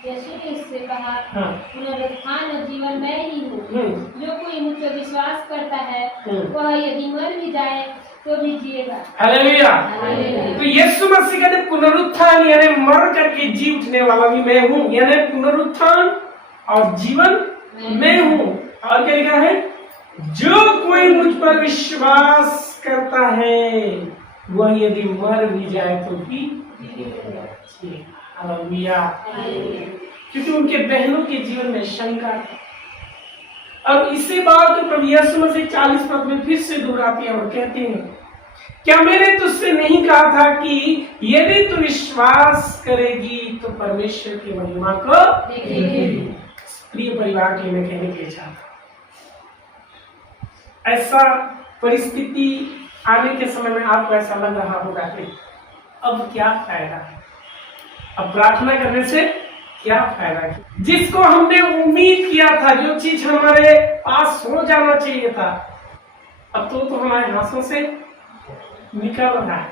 यीशु ने इससे कहा, हाँ। पुनरुत्थान और जीवन मैं ही हूँ। जो कोई मुझ पर विश्वास करता है वह यदि मर भी जाए तो भी जिएगा। हालेलुया। तो यीशु मसीह कहते पुनरुत्थान यानी मर करके जी उठने वाला भी मैं हूँ, यानी पुनरुत्थान और जीवन मैं हूँ। और क्या लिखा है? जो कोई मुझ पर विश्वास करता है वह यदि मर भी जाए तो भी जिएगा। हालेलुया। क्योंकि उनके बहनों के जीवन में शंका है। अब इसी बात को प्रभु यीशु मसीह 40 पद में फिर से दोहराते हैं और कहते हैं, क्या मैंने तुझसे नहीं कहा था कि यदि तू विश्वास करेगी तो परमेश्वर की महिमा को देखेगी। प्रिय परिवार के मैं कहने के लिए चाहता हूं, ऐसा परिस्थिति आने के समय में आपको ऐसा लग रहा होगा कि अब क्या फायदा है, अब प्रार्थना करने से क्या फायदा है। जिसको हमने उम्मीद किया था, जो चीज हमारे पास हो जाना चाहिए था, अब तो हमारे हाथों से निकल रहा है।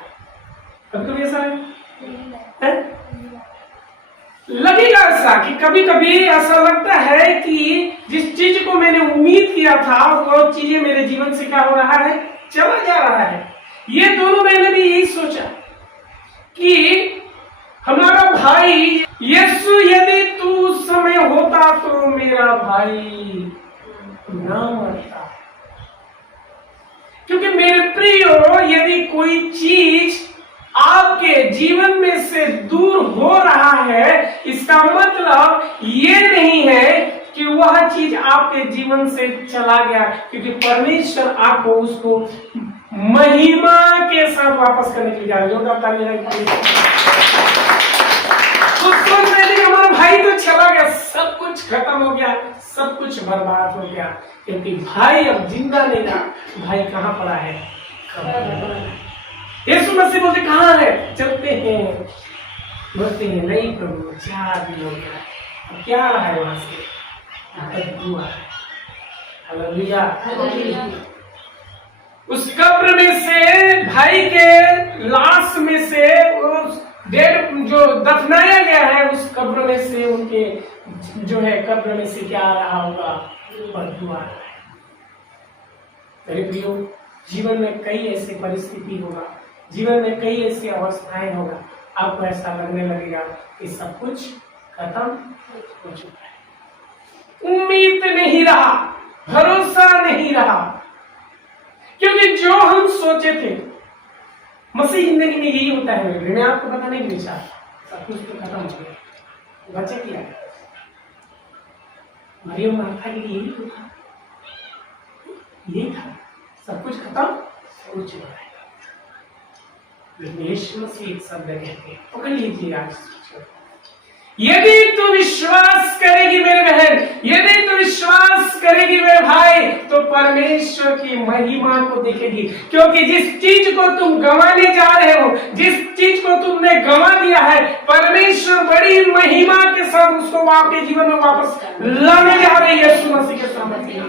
कभी ऐसा है? लगेगा ऐसा कि कभी कभी ऐसा लगता है कि जिस चीज को मैंने उम्मीद किया था वो चीजें मेरे जीवन से क्या हो रहा है, चला जा रहा है। ये दोनों मैंने भी यही सोचा कि हमारा भाई यीशु यदि तू उस समय होता तो मेरा भाई ना मरता। क्योंकि मेरे प्रियो, यदि कोई चीज आपके जीवन में से दूर हो रहा है, इसका मतलब ये नहीं है कि वह चीज आपके जीवन से चला गया, क्योंकि परमेश्वर आपको उसको महिमा के साथ वापस करने के लिए जा रहे हो। सोच रहे थे हमारा भाई तो चला गया, सब कुछ खत्म हो गया, सब कुछ बर्बाद हो गया, क्योंकि भाई अब जिंदा नहीं रहा। भाई कहाँ पड़ा है? यीशु मसीह बोलते कहाँ है? चलते हैं, बोलते हैं नहीं प्रभु 4 दिन हो गया। क्या रहा है वहां से? दुआ है। हालेलुया। उस कब्र में से, भाई के लाश में से, उस डेड जो दफनाया गया है उस कब्र में से, उनके जो है कब्र में से क्या आ रहा होगा? बदबू आ रहा है। मेरे प्रियो, जीवन में कई ऐसी परिस्थिति होगा, जीवन में कई ऐसी अवस्थाएं होगा, आपको ऐसा लगने लगेगा कि सब कुछ खत्म हो चुका है, उम्मीद नहीं रहा, भरोसा नहीं रहा। क्योंकि जो हम सोचे थे, मसीह जिंदगी में यही होता है। मैं आपको बताने के लिए चाहता, सब कुछ तो खत्म हो गया, बचा क्या? मरियम मार्था के लिए यही तो था, यही था, सब कुछ खत्म हो चुका है। यीशु मसीह एक शब्द कहते हैं, पकड़ लीजिए आज, यदि तू विश्वास करेगी मेरे बहन, यदि तू विश्वास करेगी मेरे भाई, तो परमेश्वर की महिमा को देखेगी। क्योंकि जिस चीज को तुम गंवाने जा रहे हो, जिस चीज को तुमने गंवा दिया है, परमेश्वर बड़ी महिमा के साथ उसको आपके जीवन में वापस लाने जा रहे हैं। यीशु मसीह के सामने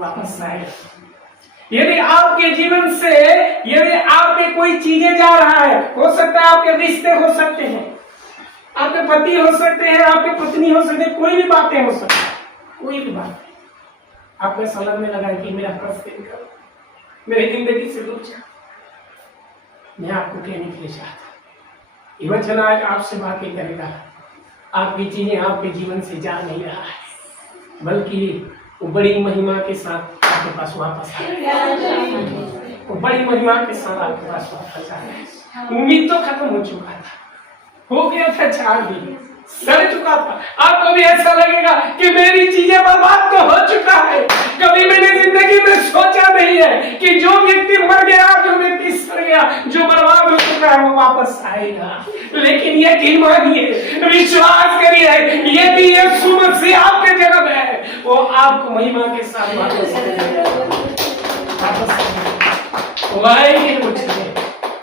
वापस आएगा। यदि आपके जीवन से, यदि आपके कोई चीजें जा रहा है, हो सकता है आपके रिश्ते हो सकते हैं, आपके पति हो सकते हैं, आपकी पत्नी हो सकते हैं, कोई भी बातें हो सकती है, कोई भी बात आपको ऐसा लगने लगा है कि मेरा पर्स निकल, मेरी जिंदगी से दूर जा। मैं आपको कहने के लिए चाहता, ये वचन आज आपसे बातें करेगा। आपकी चीजें आपके जीवन से जा नहीं रहा है, बल्कि वो बड़ी महिमा के साथ आपके पास वापस आ रहा है। वो बड़ी महिमा के साथ आपके पास वापस आ रहा है। उम्मीद तो खत्म हो चुका था, हो गया था 4 दिन, सड़ चुका था। आपको भी ऐसा लगेगा कि मेरी चीजें बर्बाद तो हो चुका है। कभी मैंने जिंदगी में सोचा नहीं है कि जो व्यक्ति मर गया, जो व्यक्ति सड़ गया, जो बर्बाद हो चुका है, वो वापस आएगा। लेकिन यकीन मानिए, विश्वास करिए, यदि यीशु मसीह आपके जगह में है, वो आपको महिमा के साथ वापस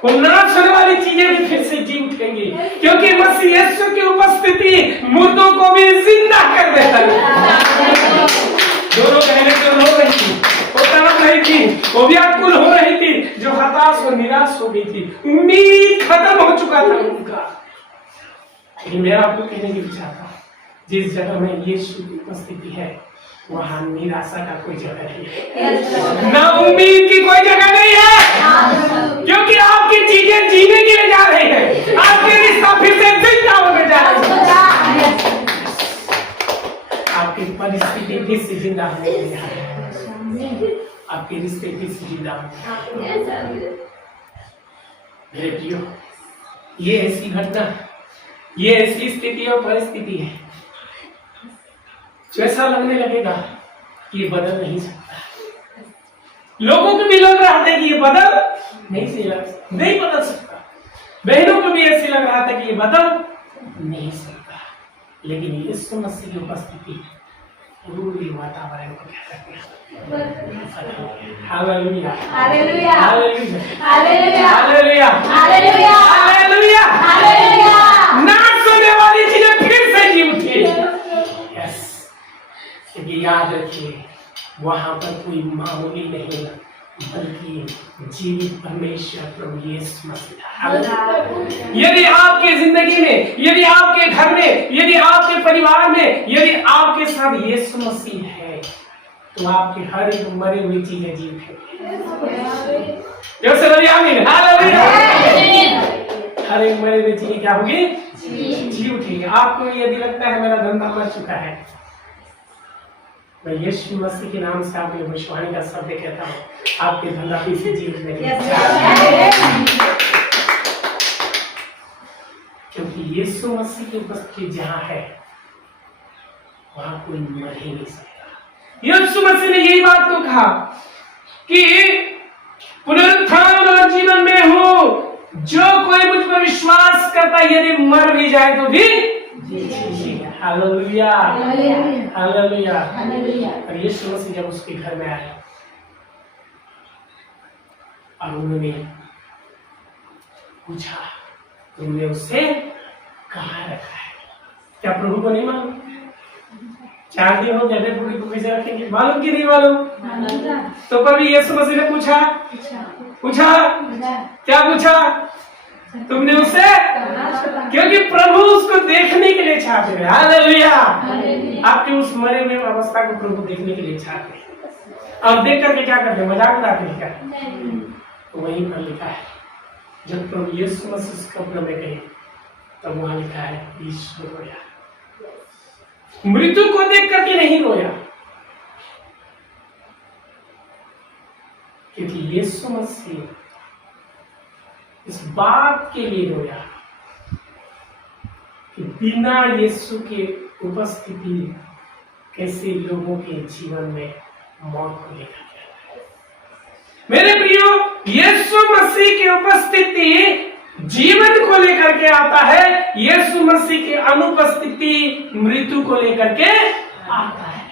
वो नाश होने वाली चीजें भी फिर से जी उठेंगी, क्योंकि मसीह यीशु की उपस्थिति मुर्दों को भी जिंदा कर देता है। दोनों बहनें जो रो रही थी, वो तड़प रही थी, वो व्याकुल हो रही थी, जो हताश और निराश हो गई थी, उम्मीद खत्म हो चुका था उनका, लेकिन मैं आपको कहने की चाहता हूँ, जिस जगह में यीशु की उपस्थिति है वहाँ निराशा का कोई जगह नहीं है, ना उम्मीद की कोई जगह नहीं है, क्योंकि आपकी चीजें जीने के लिए जा रही है, आपके रिश्ता फिर से जिंदा होने जा रही है, आपकी परिस्थिति फिर से जिंदा होने के लिए जा रही है, आपके रिश्ते फिर से जिंदा होने। मेरे प्रियो, ये ऐसी घटना, ये ऐसी स्थिति और परिस्थिति है जो ऐसा लगने लगेगा कि ये बदल नहीं सकता। लोगों को भी लग रहा था कि ये बदल नहीं बदल सकता, बहनों को भी ऐसे लग रहा था कि ये बदल नहीं सकता, लेकिन यीशु मसीह की उपस्थिति पूरी वातावरण को क्या करती है। Hallelujah, hallelujah, hallelujah, hallelujah, hallelujah, hallelujah, hallelujah. नाश होने वाली चीजें फिर से जी उठी। यस, क्योंकि याद रखिए वहां पर कोई मामूली नहीं बल्कि जीवित परमेश्वर प्रभु यीशु मसीह। यदि आपके जिंदगी में, यदि आपके घर में, यदि आपके परिवार में, यदि आपके साथ यीशु मसीह है तो आपके हर एक मरी हुई चीजें जीवित है। जैसे बोलिए आमीन, हालेलुया। हर एक मरी हुई चीज क्या होगी? जी उठेगी। आपको यदि लगता है मेरा धंधा मर चुका है, मैं यीशु मसीह के नाम से आपके भविष्यवाणी का शब्द कहता हूँ, आपके धंधा फिर से जी उठने क्योंकि यीशु मसीह की उपस्थिति जहाँ है वहाँ कोई मर ही नहीं सकता। यीशु मसीह ने यही बात को कहा कि पुनरुत्थान और जीवन में हूँ, जो कोई मुझ पर विश्वास करता यदि मर भी जाए तो भी हालेलुया, हालेलुया, हालेलुया। और यीशु मसीह जब उसके घर में आए और उन्होंने पूछा, तुमने उससे कहाँ रखा है? क्या प्रभु को नहीं मालूम? 4 दिन हो गए पूरी को कैसे रखेंगे? मालूम कि नहीं मालूम? तो कभी यीशु मसीह ने पूछा क्या पूछा? तुमने उसे, क्योंकि प्रभु उसको देखने के लिए चाहते हैं। हालेलुया। आपके उस मरे हुए अवस्था को प्रभु देखने के लिए चाहते हैं, और देख करके क्या करते हैं? मजाक उड़ाते हैं क्या? तो वहीं पर लिखा है, जब प्रभु यीशु मसीह इस कब्र में गए तब वहां लिखा है यीशु रोया। मृत्यु को देख करके नहीं रोया, क्योंकि यीशु मसीह इस बात के लिए रोया कि बिना यीशु के उपस्थिति कैसे लोगों के जीवन में मौत को लेकर के आता है। मेरे प्रियो, यीशु मसीह की उपस्थिति जीवन को लेकर के आता है, यीशु मसीह की अनुपस्थिति मृत्यु को लेकर के आता है।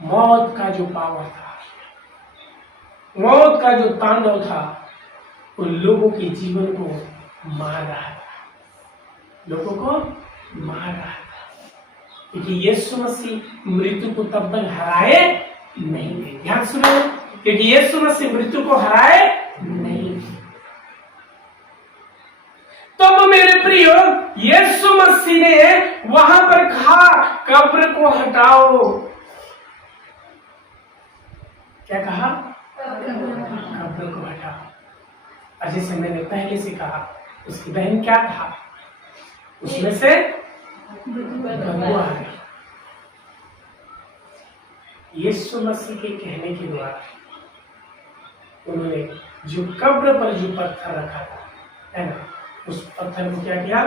मौत का जो पावर था, मौत का जो तांडव था, वो लोगों के जीवन को मार रहा था, लोगों को मार रहा था, क्योंकि यीशु मसीह मृत्यु को तब तक हराए नहीं थे। ध्यान सुनो, क्योंकि यीशु मसीह मृत्यु को हराए नहीं थे। तो मेरे प्रियो, यीशु मसीह ने वहां पर कहा कब्र को हटाओ। क्या कहा? कब्र को हटाओ। और जैसे मैंने पहले से कहा, उसकी बहन क्या कहा? उसमें से बदबू आ गई। यीशु मसीह के कहने के द्वारा उन्होंने जो कब्र पर जो पत्थर रखा था, है ना, उस पत्थर को क्या किया?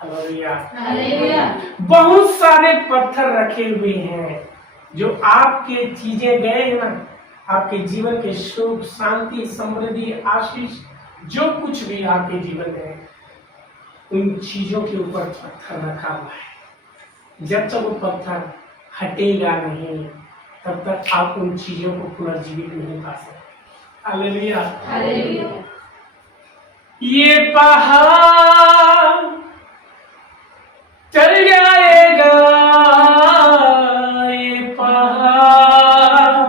हालेलुया। बहुत सारे पत्थर रखे हुए हैं, जो आपके चीजें गए हैं ना, आपके जीवन के सुख, शांति, समृद्धि, आशीष, जो कुछ भी आपके जीवन में है, उन चीजों के ऊपर पत्थर रखा हुआ है। जब तक वो पत्थर हटेगा नहीं, तब तक आप उन चीजों को पुनर्जीवित नहीं पा सकते। Hallelujah, hallelujah. ये पहाड़ चल जाएगा, ये पहाड़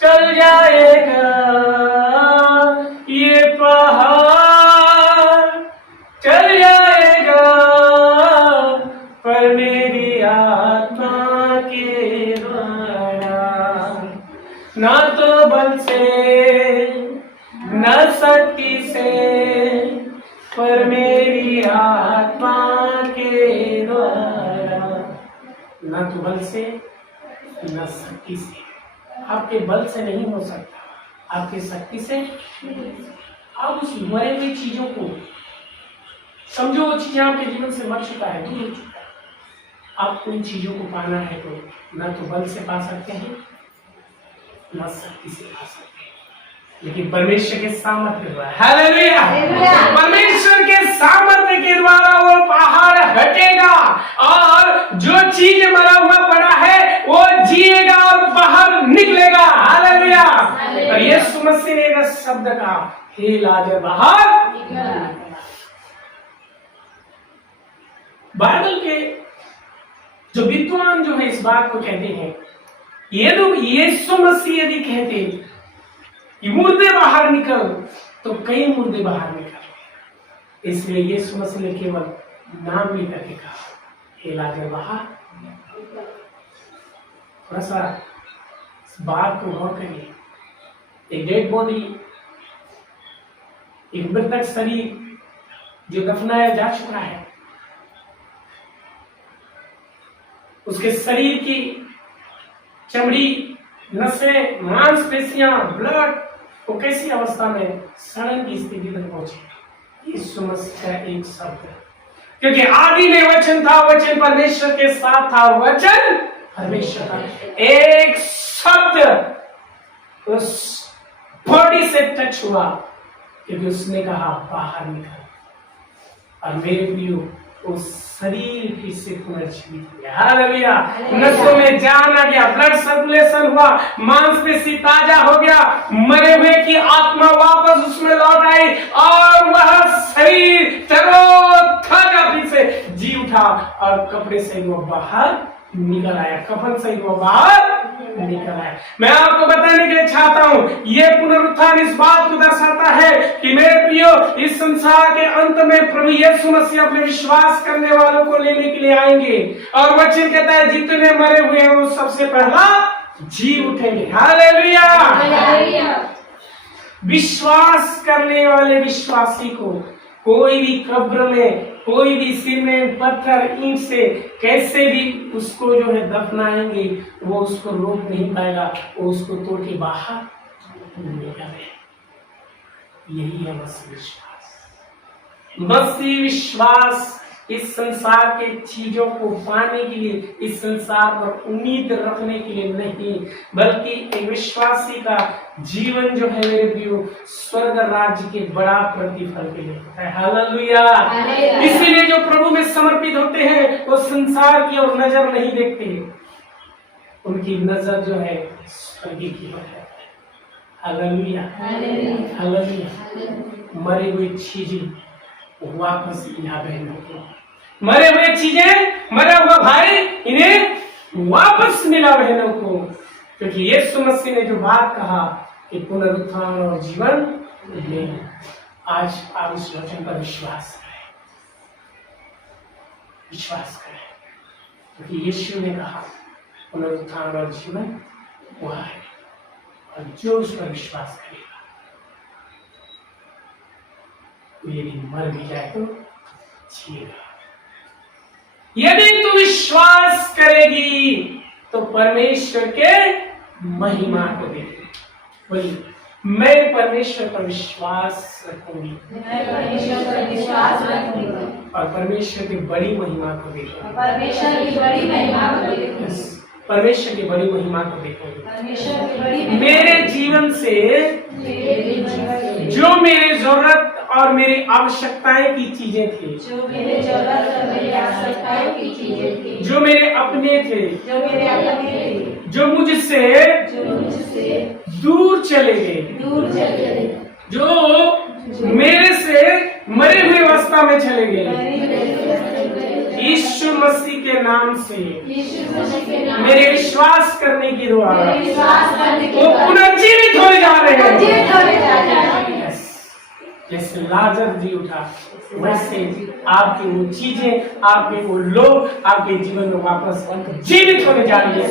चल जाएगा, ये पहाड़ पर मेरी आत्मा के द्वारा, न तो बल से न शक्ति से। आपके बल से नहीं हो सकता, आपकी शक्ति से। आप उस मरे हुई चीजों को समझो, वो चीजें आपके जीवन से मर चुका है, दूर हो चुका है। आपको इन चीजों को पाना है तो न तो बल से पा सकते हैं न शक्ति से पा सकते हैं, लेकिन परमेश्वर के सामर्थ्य द्वारा। हालेलुया! परमेश्वर के सामर्थ्य के द्वारा वो पहाड़ हटेगा और जो चीज मरा हुआ पड़ा है वो जिएगा और बाहर निकलेगा। हालेलुया! और यीशु मसीह ने एक शब्द कहा, हे लाजर बाहर निकल। बाइबल के जो विद्वान जो है इस बात को कहते हैं, ये लोग यीशु मसीह यदि कहते कि मुर्दे बाहर निकल तो कई मुर्दे बाहर निकल। इसलिए यीशु मसीह ने केवल नाम लेकर के कहा, हे लाजर बाहर। थोड़ा सा इस बात को गौर करिए। एक डेड बॉडी, एक मृतक शरीर जो दफनाया जा चुका है, उसके शरीर की चमड़ी, नसें, मांसपेशियां, ब्लड वो कैसी अवस्था में सड़न की स्थिति तक पहुंचे। यीशु मसीह का एक शब्द, क्योंकि आदि में वचन था, वचन परमेश्वर के साथ था, वचन परमेश्वर था। एक शब्द उस बॉडी से टच हुआ, क्योंकि उसने कहा बाहर निकल। और मेरे प्रियो, उस शरीर की से पुनर्जीवित हुआ। हालेलुया! नसों में जान आ गया, ब्लड सर्कुलेशन हुआ, मांसपेशी ताजा हो गया, मरे हुए की आत्मा वापस उसमें लौट आई और वह शरीर तरोताजा फिर से जी उठा और कपड़े से वो बाहर निकल आया, कफन से वो बाहर निकल आया। मैं आपको बताने के लिए चाहता हूं, ये पुनरुत्थान इस बात को दर्शाता है कि मेरे प्रियो, इस संसार के अंत में प्रभु यीशु मसीह अपने विश्वास करने वालों को लेने के लिए आएंगे और वचन कहता है जितने मरे हुए हैं वो सबसे पहला जी उठेंगे। हालेलुया! विश्वास करने वाले विश्वासी को कोई भी कब्र में, कोई भी सिर में पत्थर ईंट से कैसे भी उसको जो है दफनाएंगे, वो उसको रोक नहीं पाएगा, वो उसको तोड़ के बाहर निकालेगा। यही है मसीह विश्वास। मसीह विश्वास इस संसार के चीजों को पाने के लिए, इस संसार पर उम्मीद रखने के लिए नहीं, बल्कि एक विश्वासी का जीवन जो है मेरे प्रियो, स्वर्ग राज्य के बड़ा प्रतिफल के लिए होता है। हालेलुया! इसीलिए जो प्रभु में समर्पित होते हैं वो संसार की ओर नजर नहीं देखते, उनकी नजर जो है स्वर्ग की ओर है। हालेलुया! हालेलुया! मरे हुए चीजें वापस यहाँ बहनों को, मरे हुए चीजें, मरा हुआ भाई, इन्हें वापस मिला बहनों को, क्योंकि यीशु मसीह ने जो बात कहा कि पुनरुत्थान और जीवन में, आज आप इस वचन पर विश्वास करें, विश्वास करें, क्योंकि यीशु ने कहा पुनरुत्थान और जीवन वह है, और जो उस पर विश्वास करेगा यदि मर भी जाए तो जिएगा। यदि तू विश्वास करेगी तो परमेश्वर के महिमा को देखेगी। बोलिए, मैं परमेश्वर पर विश्वास रखूंगी, और परमेश्वर की बड़ी महिमा को देखूंगी। परमेश्वर की बड़ी महिमा को देखूंगी। परमेश्वर की बड़ी महिमा को देखोगे। मेरे जीवन से जो मेरे जरूरत और मेरी आवश्यकताएं की चीजें थी, जो मेरे जरूरत और मेरी आवश्यकताएं की चीजें थी, जो मेरे अपने थे, जो मुझसे दूर चले गए, जो मेरे से मरे हुए अवस्था में चले गए, यीशु मसीह के नाम से मेरे विश्वास करने की द्वारा वो पुनर्जीवित हो जा रहे हैं। जैसे लाजर जी उठा, वैसे आपकी वो चीजें, आपके वो लोग आपके जीवन में वापस जीवित होने जा रही है।